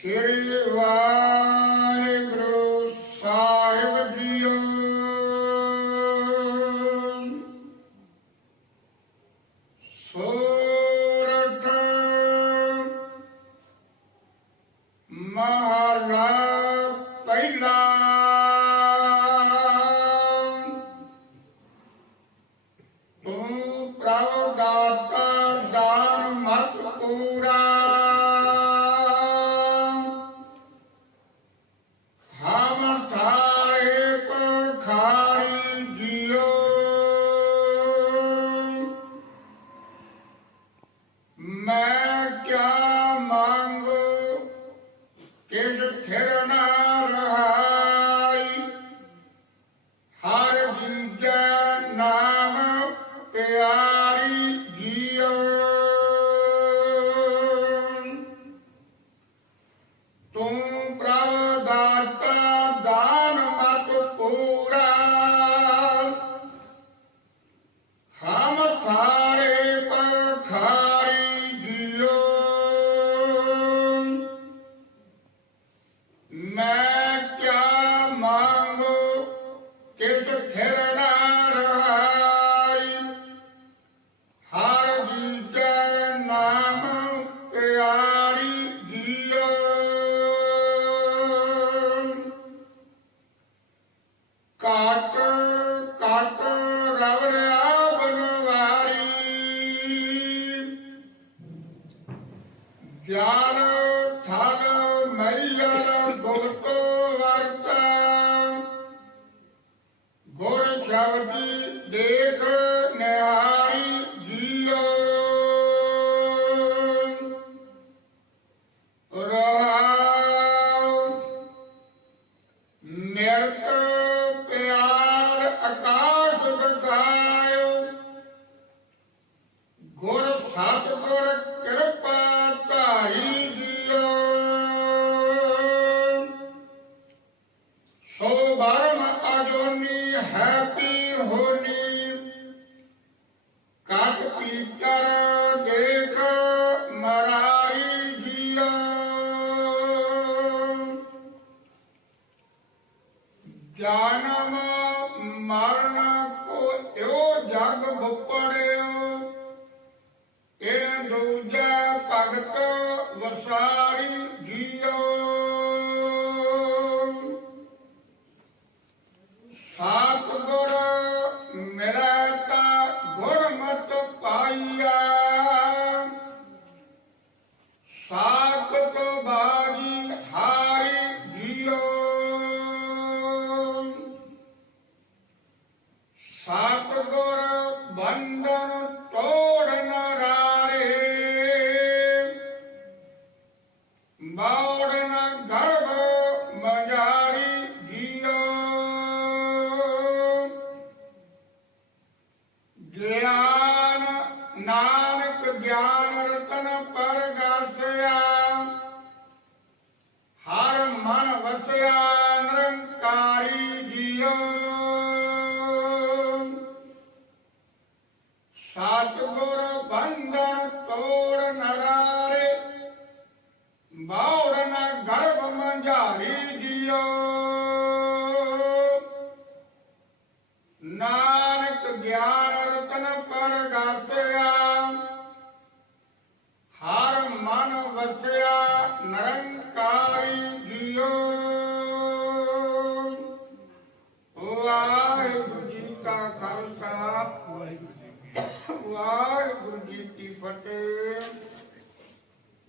ਸ੍ਰੀ ਵਾਹਿਗੁਰੂ ਸਾਹਿਬ JIO. ਸੋਰਠ ਮਾ ਰਵ ਰਿਆ ਬਨਵਾਰੀ ਗਿਆਨ ਥਲ ਮਈਆ ਗੁਪਤ ਵਰਤਾ ਗੁਰ ਸ਼ਬਦੀ ਦੇਖ ਨਿਹਾਰੀ ਜੀਓ ਰਹਾਉ ਨਿਰਤ ਸੋ ਬਰਮ ਅਜੋਨੀ, ਹੈਪੀ ਹੋਨੀ। ਕਟ ਪੀਤਰ ਦੇਖ ਮਰਾਰੀ ਜੀਓ ਜਨਮ ਮਰਨ ਕੋ ਇਹੋ ਜਗ ਭੁਪੜਿਓ ਇਹ ਦੂਜਾ ਭਗਤ ਵਸਾਰੀ ਬੰਧਨ ਤੋੜਨ ਰਾਰੇ ਬਾੜਨ ਗਰਭ ਮਜਾਰੀ ਜੀਓ ਗਿਆਨ ਨਾਮ